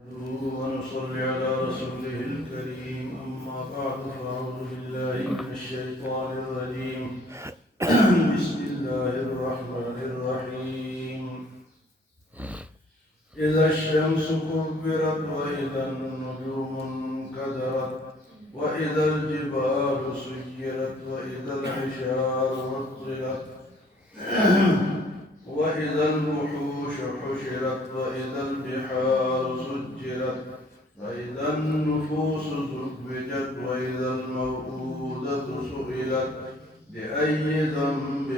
ونصلي على رسوله الكريم أما بعد فأعوذ بالله من الشيطان الرجيم بسم الله الرحمن الرحيم إذا الشمس كبرت وإذا النجوم انكدرت وإذا الجبال سيرت وإذا العشار عطلت وإذا الوحوش حشرت وإذا البحار سجرت وإذا النفوس زوجت وإذا الموءودة سئلت بأي ذنب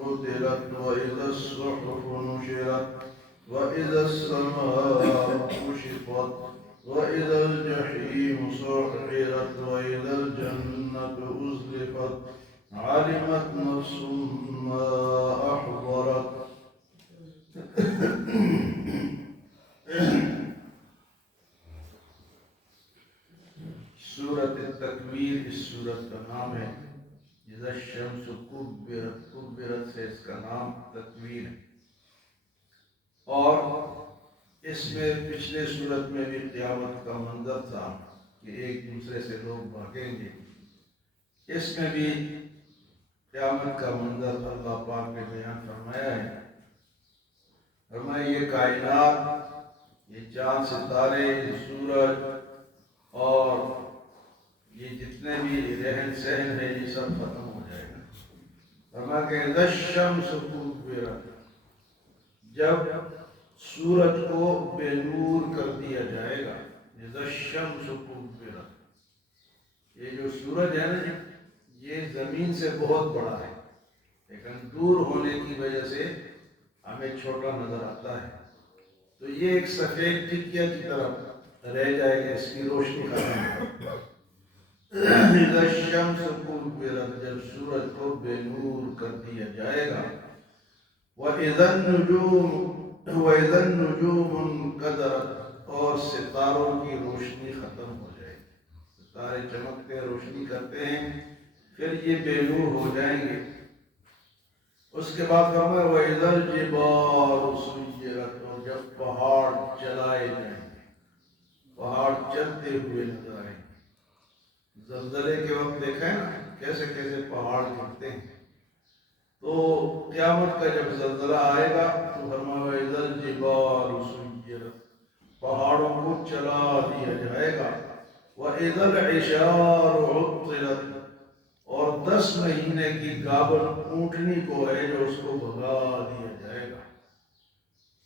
قتلت وإذا الصحف نشرت وإذا السماء كشطت وإذا الجحيم سعرت وإذا الجنة أزلفت علمت نفس ما أحضرت سورۃ التکویر اس سورت کا نام ہے. اذا الشمس کبرت، کبرت سے اس کا نام تکویر ہے. اور اس میں پچھلے سورت میں بھی قیامت کا منظر تھا کہ ایک دوسرے سے لوگ بھاگیں گے. اس میں بھی قیامت کا منظر اللہ پاک نے بیان فرمایا ہے. فرمایا یہ کائنات، یہ چاند ستارے، یہ سورج اور یہ جتنے بھی رہن سہن ہے یہ سب ختم ہو جائے گا. فرمایا کہ اذا الشمس کبرت، جب سورج کو بے نور کر دیا جائے گا. اذا الشمس کبرت، یہ جو سورج ہے نا یہ زمین سے بہت بڑا ہے لیکن دور ہونے کی وجہ سے ہمیں چھوٹا نظر آتا ہے. تو یہ ایک سفید ٹکیا کی طرح رہ جائے گا، اس کی روشنی ختم ہو. اذا الشمس کبرت، جب سورج کو بے نور کر دیا جائے گا. وَإِذَا النُّجُومُ انْكَدَرَتْ، اور ستاروں کی روشنی ختم ہو جائے گی. ستارے چمکتے ہیں، روشنی کرتے ہیں، پھر یہ بے نور ہو جائیں گے. اس کے بعد فرمایا وَإِذَا الْجِبَالُ سُيِّرَتْ، اور جب پہاڑ چلائے جائیں گے، پہاڑ چلتے ہوئے نظر آئیں گے. زلزلے کے وقت دیکھا ہے نا کیسے کیسے پہاڑ گرتے ہیں. تو قیامت کا جب زلزلہ آئے گا تو فرمایا وَإِذَا الْجِبَالُ سُيِّرَتْ، پہاڑوں کو چلا دیا جائے گا. وَإِذَا الْعِشَارُ عُطِّلَتْ، اور 10 مہینے کی گابن اونٹنی کو ہے جو اس کو بھگا دیا جائے گا.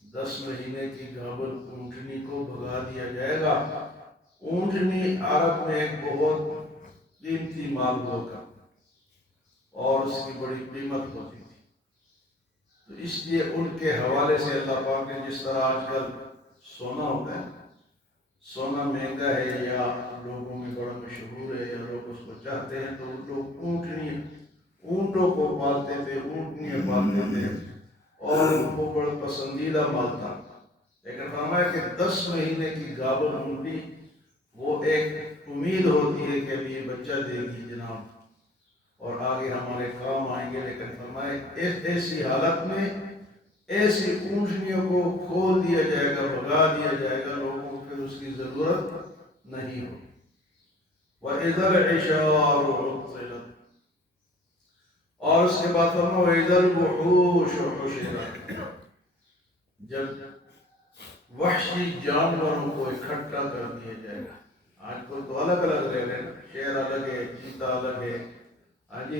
10 مہینے کی گابن اونٹنی کو بھگا دیا جائے گا. اونٹنی عرب میں ایک بہت قیمتی مال ہوا کرتا اور اس کی بڑی قیمت ہوتی تھی. تو اس لیے ان کے حوالے سے اللہ پاک نے جس طرح آج کل سونا ہوتا ہے، سونا مہنگا ہے یا لوگوں میں بڑا مشہور ہے یا لوگ اس کو چاہتے ہیں، تو لوگ اونٹوں کو پالتے تھے، اونٹنیاں پالتے تھے اور وہ بڑا پسندیدہ مال تھا. لیکن فرمایا کہ 10 مہینے کی گابن اونٹی وہ ایک امید ہوتی ہے کہ ابھی یہ بچہ دے گی جناب اور آگے ہمارے کام آئیں گے. لیکن فرمایا ایسی حالت میں ایسی اونٹنیوں کو کھول دیا جائے گا، بھگا دیا جائے گا، لوگوں کو پھر اس کی ضرورت نہیں ہوگی. وَإِذَا الْعِشَارُ عُطِّلَتْ، اور اس کے بعد فرمایا وَإِذَا الْوُحُوشُ حُشِرَتْ، جب وحشی جانوروں کو اکٹھا کر دیا جائے گا. آج کل تو الگ الگ رہ رہے ہیں، شیر الگ ہے، چیتا الگ ہے،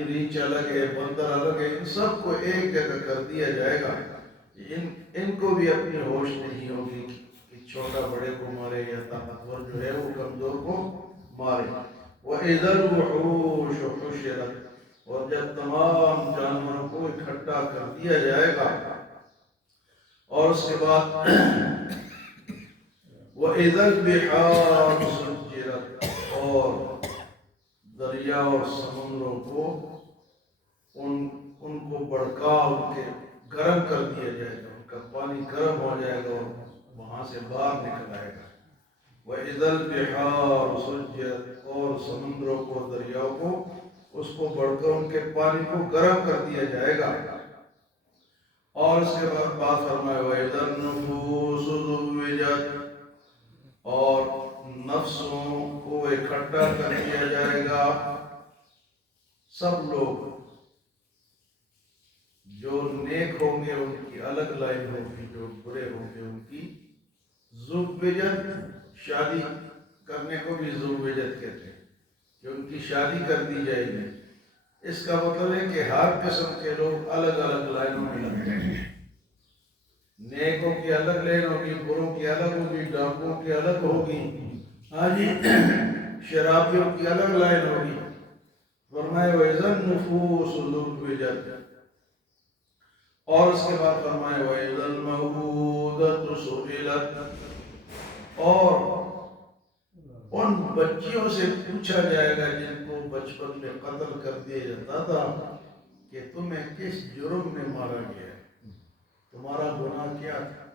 ریچھ الگ ہے، بندر الگ ہے. ان سب کو ایک جگہ کر دیا جائے گا. ان کو بھی اپنی ہوش نہیں ہوگی کہ چھوٹا بڑے کو مارے یا طاقتور جو ہے وہ کمزور کو مارے. وَإِذَا الْوُحُوشُ حُشِرَتْ، اور جب تمام جانوروں کو اکٹھا کر دیا جائے گا. اور اس کے بعد وَإِذَا الْبِحَارُ سُجِّرَتْ، اور دریا اور سمندروں کو ان کو بڑکا کے گرم کر دیا جائے گا. ان کا پانی گرم ہو جائے گا اور وہاں سے باہر نکل آئے گا. وَإِذَا الْبِحَارُ سُجِّرَتْ، اور سمندروں کو، دریاؤں کو، اس کو بڑھ کر ان کے پانی کو گرم کر دیا جائے گا. اور اس کے بعد فرمایا وَإِذَا النُّفُوسُ زُوِّجَتْ، اکٹھا کر دیا جائے گا۔ سب لوگ جو نیک ہوں گے ان کی الگ لائن ہوگی، جو برے ہوں گے ان کی زوجت، شادی کرنے کو بھی زوجت کہتے ہیں کہ ان کی شادی کر دی جائے گی۔ اس کا مطلب ہے کہ ہر قسم کے لوگ الگ الگ لائنوں میں لگتے ہیں، نیکوں کی الگ لائن ہوگی، بروں کی الگ ہوگی، ڈاکوؤں کی الگ ہوگی، ہاں جی، شرابیوں کی الگ لائن ہوگی۔ فرمائے وَإِذَا النُّفُوسُ زُوِّجَتْ، اور اس کے بعد فرمائے وَإِذَا الْمَوْءُودَةُ سُئِلَتْ، اور ان بچیوں سے پوچھا جائے گا جن کو بچپن میں قتل کر دیا جاتا تھا کہ تمہیں کس جرم میں مارا گیا ہے، تمہارا گناہ کیا تھا۔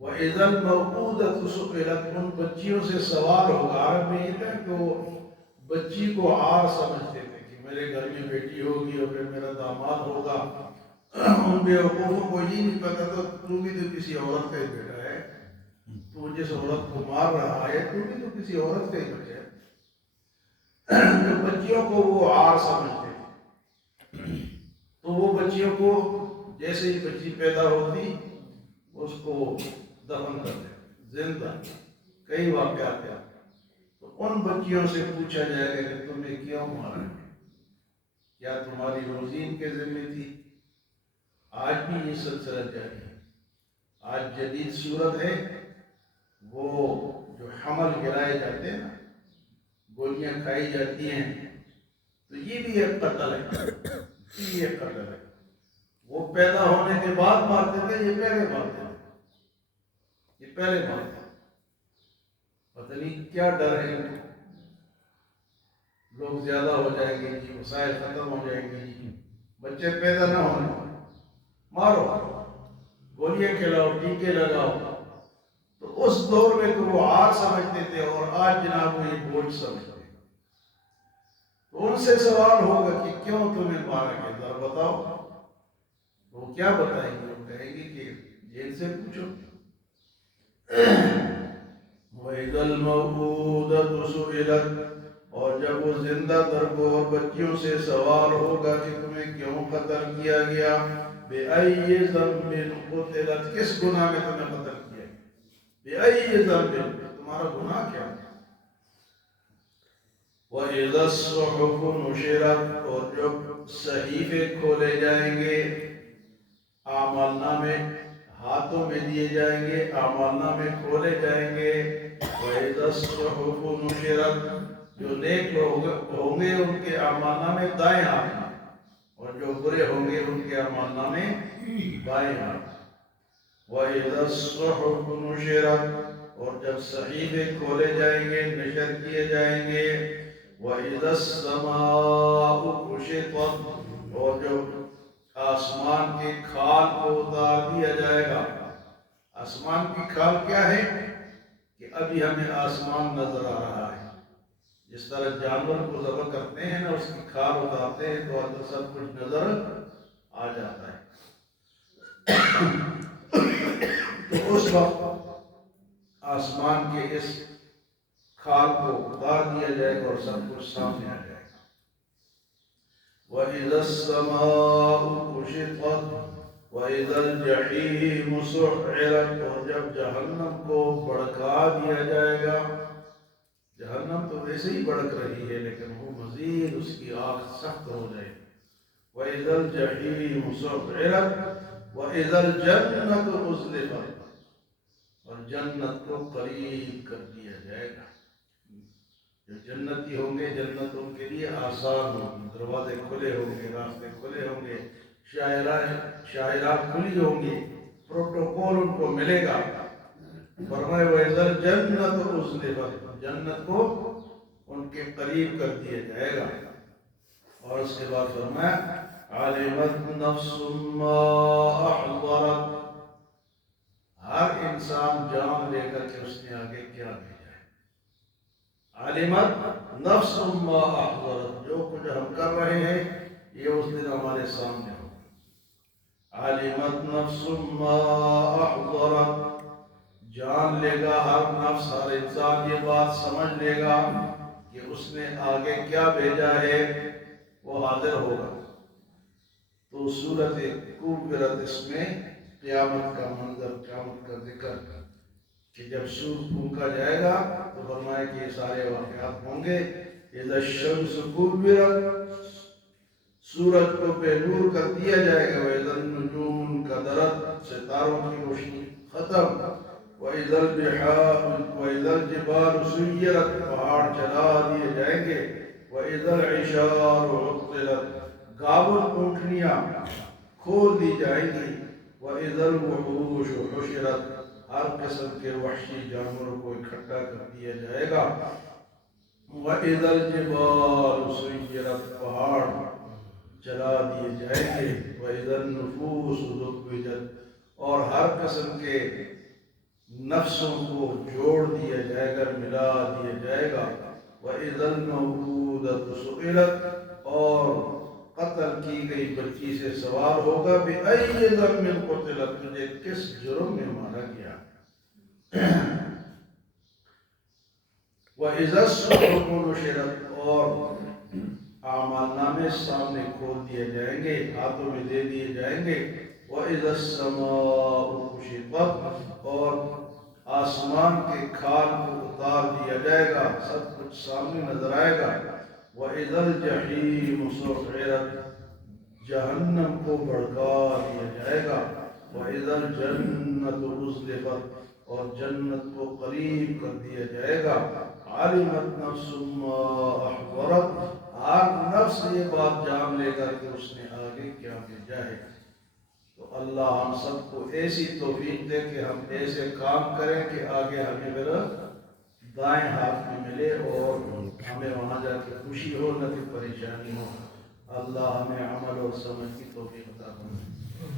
وَإِذَا الْمَوْءُودَةُ سُئِلَتْ، ان بچیوں سے سوال ہوگا۔ عرب میں یہ تھا کہ وہ بچی کو عار سمجھتے تھے کہ میرے گھر میں بیٹی ہوگی اور پھر میرا داماد ہوگا۔ ان بیوقوفوں کو یہ نہیں پتا تھا تو بھی تو کسی عورت کا ہی بیٹا ہے، تو جس عورت کو مار رہا ہے تو بھی تو کسی عورت کا ہی بچہ ہے۔ تو بچیوں کو وہ عار سمجھتے تھے، تو وہ بچیوں کو جیسے ہی بچی پیدا ہوتی اس کو دفن کر دیتے زندہ۔ کئی واقعات ہیں، تو ان بچیوں سے پوچھا جائے گا کہ تم نے کیوں مارا ہے، کیا تمہاری روزی ان کے ذمہ تھی؟ آج بھی یہ سلسلہ جاری ہے۔ آج جدید صورت ہے، وہ جو حمل گرائے جاتے ہیں نا، گولیاں کھائی جاتی ہیں، تو یہ بھی ایک قتل ہے، یہ ایک قتل ہے۔ وہ پیدا ہونے کے بعد مارتے تھے، یہ پہلے مارتے تھے، یہ پہلے مارتے تھے۔ پتہ نہیں کیا ڈر ہے ان کو، لوگ زیادہ ہو جائیں گے جی، وسائل ختم ہو جائیں گے جی، بچے پیدا نہ ہونے، مارو، گولیاں کھلاؤ، ٹیکے لگاؤ۔ تو اس دور میں تو وہ عار سمجھتے تھے، اور آج جناب وہ یہ بوجھ سمجھتے ہیں۔ تو ان سے سوال ہوگا کہ کیوں تمہیں مارا گیا، ذرا بتاؤ۔ وہ کیا بتائیں گے؟ وہ کہیں گے کہ جیل سے پوچھو۔ وَإِذَا الْمَوْءُودَةُ سُئِلَتْ، اور جب وہ زندہ درگور بچیوں سے سوال ہوگا کہ تمہیں کیوں قتل کیا گیا، بِأَيِّ ذَنبٍ قُتِلَتْ، کس گناہ میں تمہیں قتل کیا گیا، بِأَيِّ ذَنبٍ، تمہارا گناہ کیا ہے۔ وَإِذَا الصُّحُفُ نُشِرَتْ، اور جب صحیفے کھولے جائیں گے، اعمال نامے ہاتھوں میں دیے جائیں گے، اعمال نامے کھولے جائیں گے۔ وَإِذَا الصُّحُفُ نُشِرَتْ، جو نیک لوگ ہوں گے ان کے اعمال نامے دائیں ہاتھ میں، اور جو برے ہوں گے ان کے اعمال نامے بائیں ہاتھ میں۔ وَإِذَا الصُّحُفُ نُشِرَتْ، اور جب صحیفے کھولے جائیں گے، نشر کیے جائیں گے۔ وَإِذَا السَّمَاءُ كُشِطَتْ، اور جب آسمان کی کھال کو اتار دیا جائے گا۔ آسمان کی کھال کیا ہے کہ ابھی ہمیں آسمان نظر آ رہا ہے، جس طرح جانور کو ذبح کرتے ہیں نا، اس کی کھال اتارتے ہیں تو اندر سب کچھ نظر آ جاتا ہے۔ تو اس وقت آسمان کے اس کھال کو اتار دیا جائے گا اور سب کچھ سامنے آ جائے گا۔ وَإِذَا السَّمَاءُ كُشِطَتْ وَإِذَا الْجَحِيمُ سُعِّرَتْ، اور جب جہنم کو بھڑکا دیا جائے گا۔ جہنم تو ویسے ہی بھڑک رہی ہے، لیکن وہ مزید اس کی آگ سخت ہو جائے گی۔ وَإِذَا الْجَحِيمُ سُعِّرَتْ وَإِذَا الْجَنَّةُ أُزْلِفَتْ، اور جنت کو قریب کر دیا جائے گا۔ جو جنتی ہوں گے، جنت ان کے لیے آسان ہوگی، دروازے کھلے ہوں گے، راستے کھلے ہوں گے، شاہراہ کھلی ہوں گی، پروٹوکول ان کو ملے گا۔ فرمائے وَإِذَا الْجَنَّةُ أُزْلِفَتْ، جنت کو ان کے قریب کر دیا جائے گا۔ اور اس کے بعد فرمایا عَلِمَتْ نَفْسٌ مَّا أَحْضَرَتْ، ہر انسان جان لے گا کہ اس نے آگے کیا بھیجا ہے۔ عَلِمَتْ نَفْسٌ مَّا أَحْضَرَتْ، جو کچھ ہم کر رہے ہیں یہ اس دن ہمارے سامنے ہوگا۔ عَلِمَتْ نَفْسٌ مَّا أَحْضَرَتْ، جان لے گا ہر نفس، ہر انسان یہ بات سمجھ لے گا کہ اس نے آگے کیا بھیجا ہے، وہ حاضر ہوگا۔ تو صورت کبرت اس میں قیامت کا منظر، قیامت کا ذکر، کہ جب سور پھونکا جائے گا تو فرمایا کہ یہ سارے واقعات ہوں گے۔ اذا الشمس کبرت، سورج کو بے نور کر دیا جائے گا۔ وَإِذَا النُّجُومُ انْكَدَرَتْ، ستاروں کی روشنی ختم۔ وَإِذَا الْجِبَالُ سُيِّرَتْ، پہاڑ جلا دیے جائیں گے۔ وَإِذَا الْعِشَارُ عُطِّلَتْ، گابن اونٹنیاں کھول دی جائیں گی۔ وَإِذَا الْوُحُوشُ حُشِرَتْ، ہر قسم کے وحشی جانوروں کو اکٹھا کر دیا جائے گا۔ وَإِذَا الْجِبَالُ سُيِّرَتْ، پہاڑ جلا دیے جائیں گے۔ وَإِذَا النُّفُوسُ زُوِّجَتْ، اور ہر قسم کے نفسوں کو جوڑ دیا جائے گا، ملا دیا جائے گا۔ وَإِذَا الْمَوْءُودَةُ سُئِلَتْ، اور قتل کی گئی بچی سے سوال ہوگا، بِأَيِّ ذَنبٍ قُتِلَتْ، تجھے کس جرم میں مارا گیا۔ وَإِذَا الصُّحُفُ نُشِرَتْ، اور اعمال نامے سامنے کھول دیے جائیں گے، ہاتھوں میں دے دیے جائیں گے۔ وَإِذَا السَّمَاءُ كُشِطَتْ، اور آسمان کے کھال کو اتار دیا جائے گا، سب کچھ سامنے نظر آئے گا۔ وَإِذَا الْجَحِيمُ سُعِّرَتْ، جہنم کو بھڑکا دیا جائے گا۔ وَإِذَا الْجَنَّةُ أُزْلِفَتْ، اور جنت کو قریب کر دیا جائے گا۔ عَلِمَتْ نَفْسٌ مَّا أَحْضَرَتْ، ہر نفس یہ بات جان لے گا کہ اس نے آگے کیا بھیجا ہے۔ تو اللہ ہم سب کو ایسی توفیق دے کہ ہم ایسے کام کریں کہ آگے ہمیں پھر دائیں ہاتھ میں ملے اور ہمیں وہاں جا کے خوشی ہو، نہ کہ پریشانی ہو۔ اللہ ہمیں عمل اور سمجھ کی توفیق عطا فرمائے۔